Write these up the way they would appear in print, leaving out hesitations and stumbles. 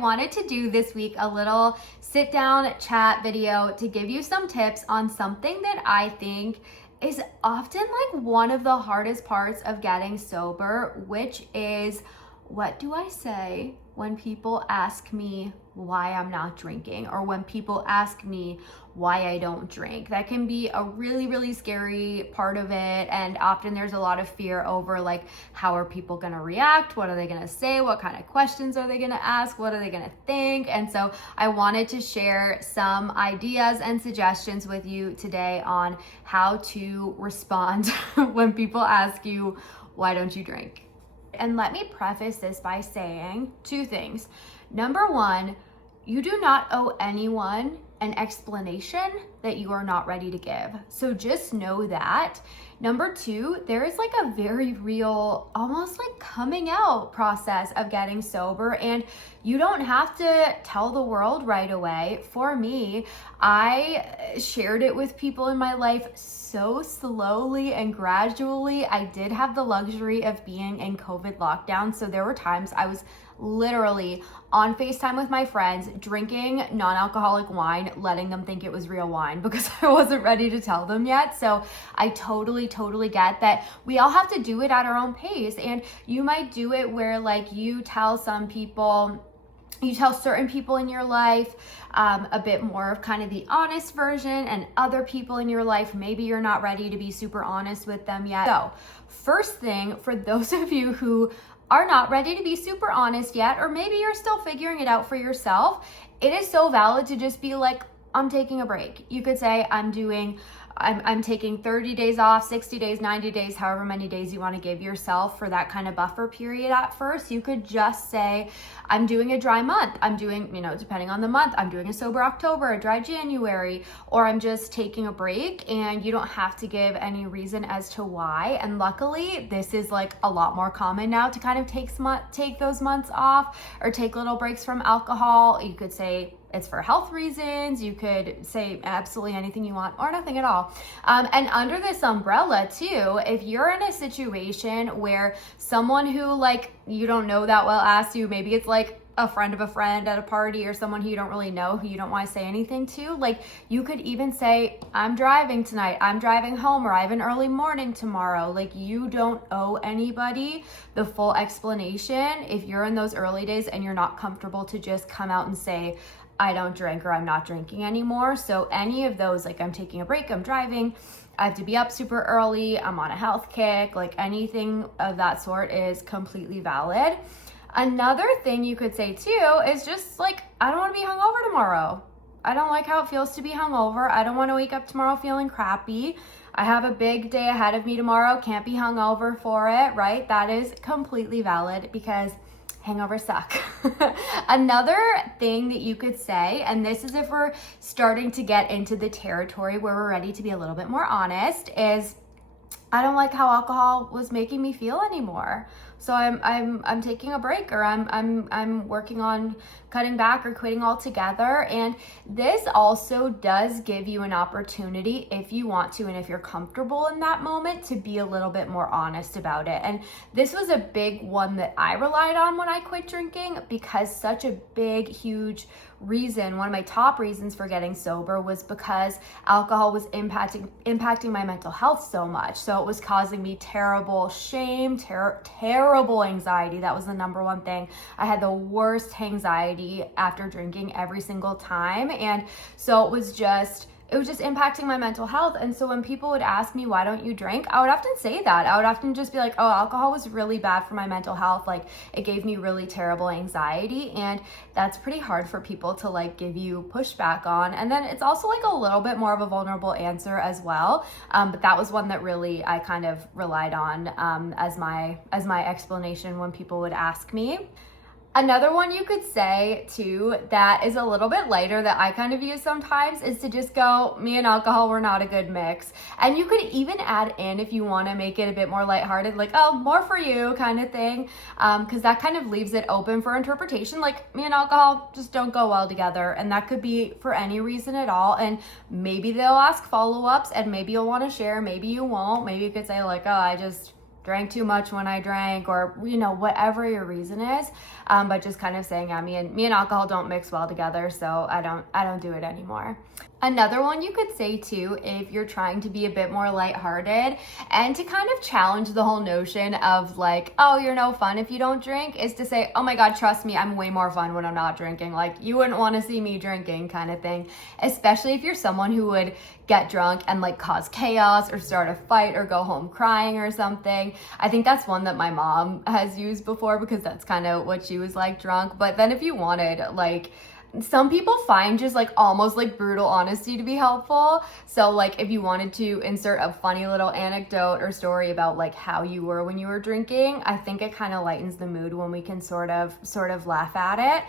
wanted to do this week a little sit down chat video to give you some tips on something that I think is often like one of the hardest parts of getting sober, which is, what do I say when people ask me why I'm not drinking, or when people ask me why I don't drink? That can be a really, really scary part of it. And often there's a lot of fear over like, how are people gonna react? What are they gonna say? What kind of questions are they gonna ask? What are they gonna think? And so I wanted to share some ideas and suggestions with you today on how to respond when people ask you, why don't you drink? And let me preface this by saying two things. Number one, you do not owe anyone an explanation that you are not ready to give. So just know that. Number two, there is like a very real, almost like coming out process of getting sober, and you don't have to tell the world right away. For me, I shared it with people in my life so slowly and gradually. I did have the luxury of being in COVID lockdown, so there were times I was literally on FaceTime with my friends, drinking non-alcoholic wine, letting them think it was real wine because I wasn't ready to tell them yet. So I totally get that we all have to do it at our own pace. And you might do it where like you tell certain people in your life a bit more of kind of the honest version, and other people in your life, maybe you're not ready to be super honest with them yet. So first thing, for those of you who are not ready to be super honest yet, or maybe you're still figuring it out for yourself, it is so valid to just be like, I'm taking a break. You could say, I'm taking 30 days off, 60 days, 90 days, however many days you want to give yourself for that kind of buffer period at first. You could just say, I'm doing a dry month. I'm doing, depending on the month, I'm doing a sober October, a dry January, or I'm just taking a break, and you don't have to give any reason as to why. And luckily, this is like a lot more common now to kind of take those months off or take little breaks from alcohol. You could say, it's for health reasons. You could say absolutely anything you want, or nothing at all. And under this umbrella too, if you're in a situation where someone who like you don't know that well asks you, maybe it's like a friend of a friend at a party, or someone who you don't really know, who you don't want to say anything to, like you could even say, I'm driving tonight, I'm driving home, or I have an early morning tomorrow. Like you don't owe anybody the full explanation if you're in those early days and you're not comfortable to just come out and say, I don't drink, or I'm not drinking anymore. So any of those, like I'm taking a break, I'm driving, I have to be up super early, I'm on a health kick, like anything of that sort is completely valid. Another thing you could say too is just like, I don't want to be hungover tomorrow. I don't like how it feels to be hungover. I don't want to wake up tomorrow feeling crappy. I have a big day ahead of me tomorrow, can't be hungover for it, right? That is completely valid because hangovers suck. Another thing that you could say, and this is if we're starting to get into the territory where we're ready to be a little bit more honest, is I don't like how alcohol was making me feel anymore. So I'm taking a break, or I'm working on cutting back or quitting altogether. And this also does give you an opportunity, if you want to and if you're comfortable in that moment, to be a little bit more honest about it. And this was a big one that I relied on when I quit drinking, because such a big, huge reason, one of my top reasons for getting sober, was because alcohol was impacting my mental health so much. So it was causing me terrible shame, terrible anxiety. That was the number one thing. I had the worst anxiety after drinking every single time. And so it was just impacting my mental health. And so when people would ask me, why don't you drink? I would often say that. I would often just be like, oh, alcohol was really bad for my mental health. Like it gave me really terrible anxiety. And that's pretty hard for people to like give you pushback on. And then it's also like a little bit more of a vulnerable answer as well. But that was one that really I kind of relied on as my explanation when people would ask me. Another one you could say too that is a little bit lighter that I kind of use sometimes is to just go, me and alcohol were not a good mix. And you could even add in, if you want to make it a bit more lighthearted, like, oh, more for you kind of thing, because that kind of leaves it open for interpretation. Like, me and alcohol just don't go well together, and that could be for any reason at all. And maybe they'll ask follow-ups, and maybe you'll want to share, maybe you won't. Maybe you could say like, oh, I just drank too much when I drank, or, you know, whatever your reason is. But just kind of saying, yeah, me and alcohol don't mix well together, so I don't do it anymore. Another one you could say too, if you're trying to be a bit more lighthearted and to kind of challenge the whole notion of like, oh, you're no fun if you don't drink, is to say, oh my God, trust me, I'm way more fun when I'm not drinking. Like, you wouldn't want to see me drinking, kind of thing. Especially if you're someone who would get drunk and like cause chaos or start a fight or go home crying or something. I think that's one that my mom has used before, because that's kind of what she was like drunk. But then if you wanted, like, some people find just like almost like brutal honesty to be helpful. So like if you wanted to insert a funny little anecdote or story about like how you were when you were drinking, I think it kind of lightens the mood when we can sort of laugh at it.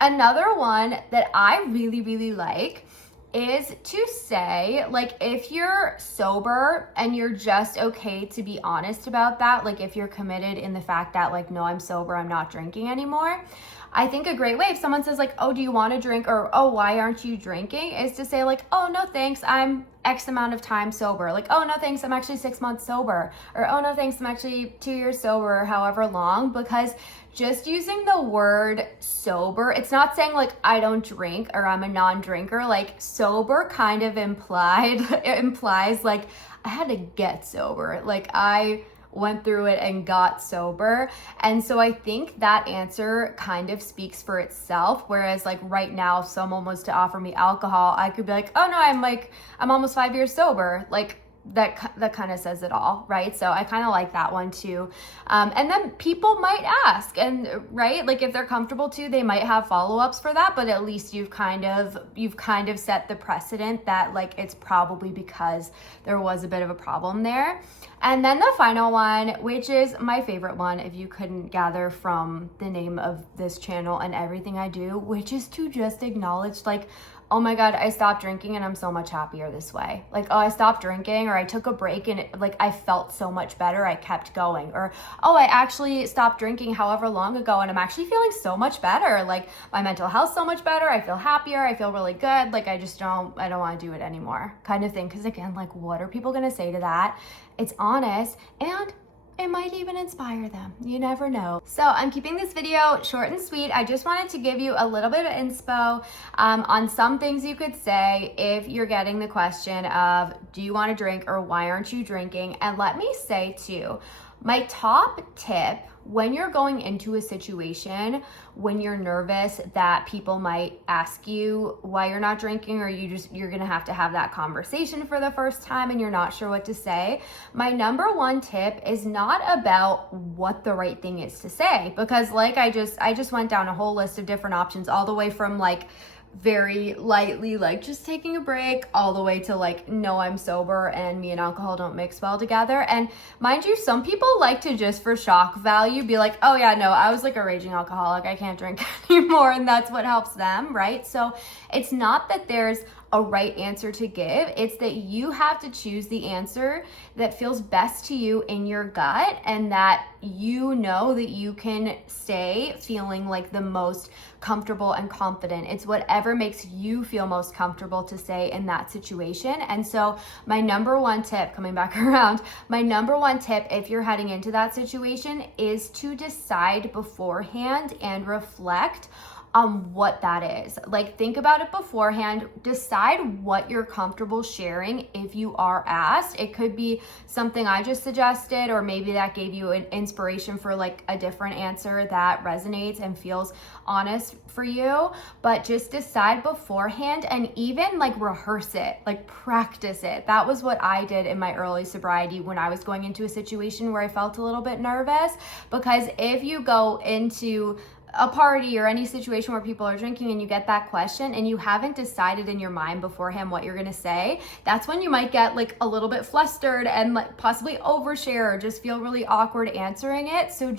Another one that I really like is to say, like, if you're sober and you're just okay to be honest about that, like if you're committed in the fact that like, no, I'm sober, I'm not drinking anymore. I think a great way, if someone says like, oh, do you want to drink, or oh, why aren't you drinking, is to say like, oh, no, thanks, I'm X amount of time sober. Like, oh, no, thanks, I'm actually 6 months sober. Or, oh, no, thanks, I'm actually 2 years sober, or however long. Because just using the word sober, it's not saying like I don't drink or I'm a non-drinker. Like, sober kind of implies like I had to get sober. Like, I went through it and got sober. And so I think that answer kind of speaks for itself. Whereas like right now, if someone was to offer me alcohol, I could be like, oh no, I'm almost 5 years sober. Like, that kind of says it all, right? So I kind of like that one too. And then people might ask, and right, like if they're comfortable too, they might have follow-ups for that, but at least you've kind of set the precedent that like it's probably because there was a bit of a problem there. And then the final one, which is my favorite one, if you couldn't gather from the name of this channel and everything I do, which is to just acknowledge like, oh my God, I stopped drinking and I'm so much happier this way. Like, oh, I stopped drinking, or I took a break and like I felt so much better, I kept going. Or, oh, I actually stopped drinking however long ago and I'm actually feeling so much better. Like, my mental health's so much better, I feel happier, I feel really good. Like, I don't want to do it anymore, kind of thing. Because again, like, what are people gonna say to that? It's honest, and it might even inspire them. You never know. So I'm keeping this video short and sweet. I just wanted to give you a little bit of inspo on some things you could say if you're getting the question of, do you want to drink or why aren't you drinking? And let me say too, my top tip when you're going into a situation, when you're nervous that people might ask you why you're not drinking, or you're gonna have to have that conversation for the first time and you're not sure what to say, my number one tip is not about what the right thing is to say, because like I just went down a whole list of different options, all the way from like very lightly, like just taking a break, all the way to like, no, I'm sober and me and alcohol don't mix well together. And mind you, some people like to, just for shock value, be like, oh yeah, no, I was like a raging alcoholic, I can't drink anymore, and that's what helps them, right? So it's not that there's a right answer to give, it's that you have to choose the answer that feels best to you in your gut, and that you know that you can stay feeling like the most comfortable and confident. It's whatever makes you feel most comfortable to say in that situation. And so my number one tip, coming back around, my number one tip if you're heading into that situation is to decide beforehand and reflect on what that is. Like, think about it beforehand, decide what you're comfortable sharing if you are asked. It could be something I just suggested, or maybe that gave you an inspiration for like a different answer that resonates and feels honest for you. But just decide beforehand, and even like rehearse it, like practice it. That was what I did in my early sobriety when I was going into a situation where I felt a little bit nervous, because if you go into a party or any situation where people are drinking and you get that question and you haven't decided in your mind beforehand what you're gonna say, that's when you might get like a little bit flustered and like possibly overshare or just feel really awkward answering it. So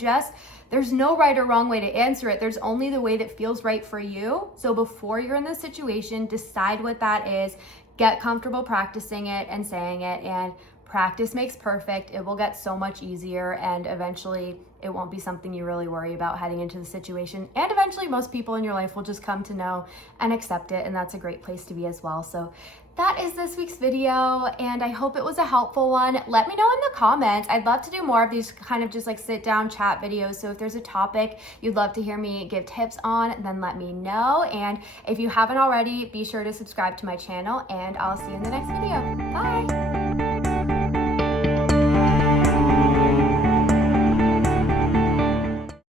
there's no right or wrong way to answer it. There's only the way that feels right for you. So before you're in this situation, decide what that is, get comfortable practicing it and saying it, and practice makes perfect. It will get so much easier, and eventually it won't be something you really worry about heading into the situation. And eventually most people in your life will just come to know and accept it, and that's a great place to be as well. So that is this week's video, and I hope it was a helpful one. Let me know in the comments. I'd love to do more of these kind of just like sit down chat videos. So if there's a topic you'd love to hear me give tips on, then let me know. And if you haven't already, be sure to subscribe to my channel, and I'll see you in the next video. Bye.